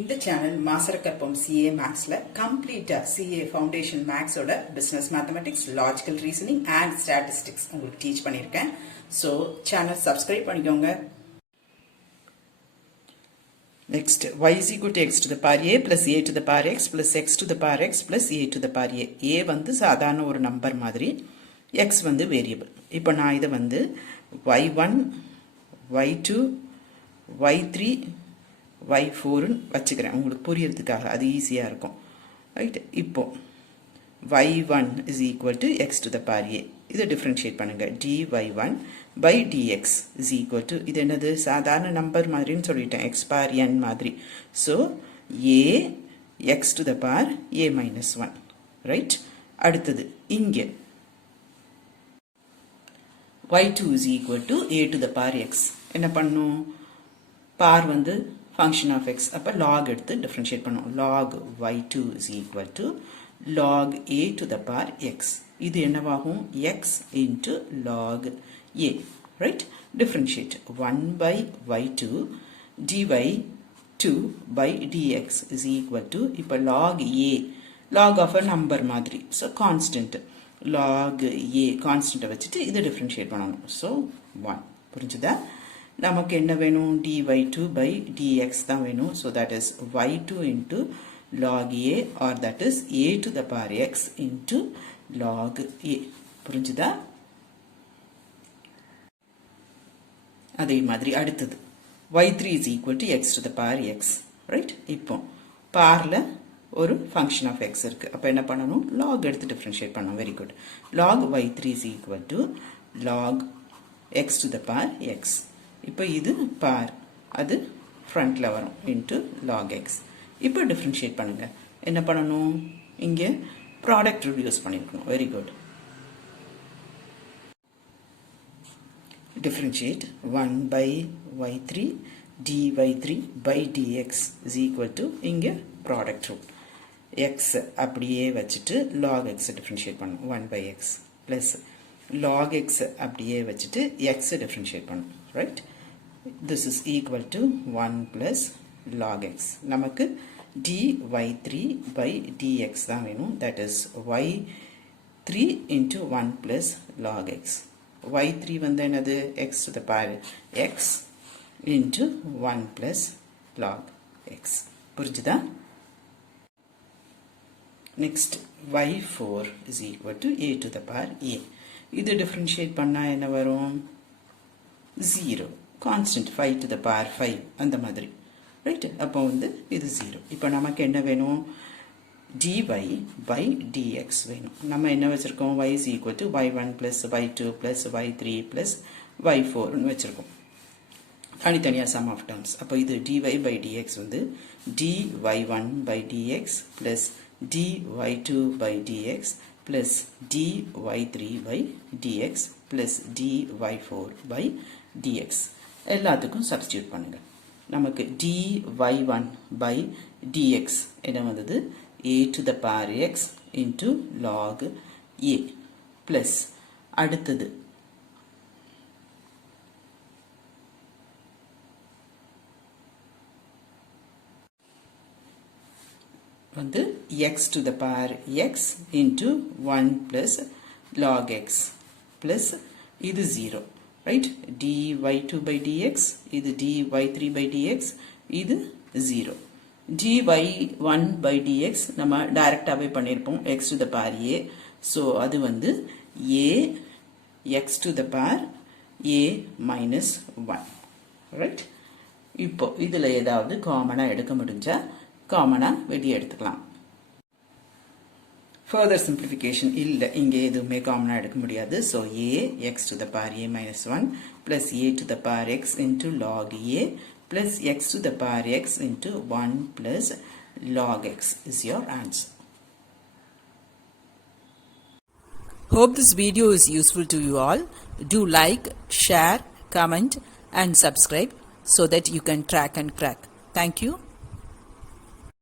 இந்த channel Maasarakarpom CA Mathsல கம்ப்ளீட்டா CA Foundation Maths ஓட Business Mathematics, Logical Reasoning and Statistics உங்களுக்கு டீச் பண்ணியிருக்கேன். So சேனல் சப்ஸ்கிரைப் பண்ணிக்கோங்க. Next, y is equal to x to the power a plus a to the power x plus x to the power x plus a to the power a. a வந்து சாதாரண ஒரு number மாதிரி, x வந்து variable. இப்போ நான் இதை வந்து y1, y2, y3, y4 வச்சுக்கிறேன் உங்களுக்கு புரியறதுக்காக, அது ஈஸியாக இருக்கும். ரைட், இப்போ y1 is equal to x to the power a. இதை டிஃப்ரென்ஷியேட் பண்ணுங்க. dy1 by dx is equal to, இது என்னது சாதாரண நம்பர் மாதிரின்னு சொல்லிட்டேன், x power n மாதிரி. So a x to the power a minus 1. Right, அடுத்தது இங்கே y2 is equal to a to the power x. என்ன பண்ணும், பார் வந்து function of x, அப்போ log எடுத்து differentiate பண்ணும். log y2 is equal to log a to the power x. இது என்னவாகும், x into log a. right, differentiate 1 by y2 dy2 by dx is equal to, இப்போ log a, log of a number மாதிரி, so constant, log a constant வச்சுட்டு இதை differentiate பண்ணணும். so 1. புரிஞ்சுதா? நமக்கு என்ன வேணும், dy2 by dx தான் வேணும். so that is y2 into log a, or that is a to the power x into log a. புரிஞ்சுதா? அதே மாதிரி அடுத்தது y3 is equal to x to the power x. Right, இப்போ பார்ல ஒரு function of x இருக்கு, அப்போ என்ன பண்ணணும், log எடுத்து differentiate பண்ணணும். Very good. log y3 is equal to log x to the power x. இப்போ இது பார், அது ஃப்ரண்ட்ல வரும், இன்ட்டு log x. இப்போ டிஃப்ரென்ஷியேட் பண்ணுங்க. என்ன பண்ணணும், இங்கே ப்ராடக்ட் ரிடியூஸ் பண்ணியிருக்கணும். Very good. Differentiate 1 by y3 dy3 by dx is equal to, இங்கே ப்ராடக்ட் ரூல், x அப்படியே வச்சுட்டு log x டிஃப்ரென்ஷியேட் பண்ணணும். 1 by x plus log x அப்படியே வச்சுட்டு x டிஃப்ரென்ஷியேட் பண்ணணும். Right, this is equal to 1 plus log x. நமக்கு dy3 by dx தான் வேணும். that is y3 into 1 plus log x. y3 வந்து என்னது, x to the power x into 1 plus log x. புரிஞ்சுதா? next y4 is equal to a to the power a. இது differentiate பண்ணா என்ன வரும், 0. constant 5 to the power 5 அந்த மாதிரி. Right, அப்போ வந்து இது 0. இப்போ நமக்கு என்ன வேணும், dy by dx வேணும். நம்ம என்ன வச்சுருக்கோம், y is equal to y1 plus y2 plus y3 plus y4 வச்சுருக்கோம், தனித்தனியாக sum of terms. அப்போ இது dy by dx வந்து dy1 by dx plus dy2 by dx plus dy3 by dx plus dy4 by dx. எல்லாத்துக்கும் substitute பண்ணுங்க. நமக்கு dy1 by dx என்ன வந்தது, a to the power x into log a plus அடுத்தது வந்து x to the power x into 1 plus log x plus இது 0. right, dy2 by dx, இது dy3 by dx, இது 0. dy1 by dx நம்ம டைரக்டாவே பண்ணியிருப்போம், x to the power a. so அது வந்து a x to the power a minus 1. Right, இப்போ இதில் ஏதாவது காமனாக எடுக்க முடிஞ்சா காமனாக வெளியே எடுத்துக்கலாம். further simplification இல்லை, இங்கே எதுவுமே காமனாக எடுக்க முடியாது. so a x to the power a minus 1 plus a to the power x into log a plus x to the power x into 1 plus log x is your answer. Hope this video is useful to you all. Do like, share, comment and subscribe so that you can track and crack. Thank you.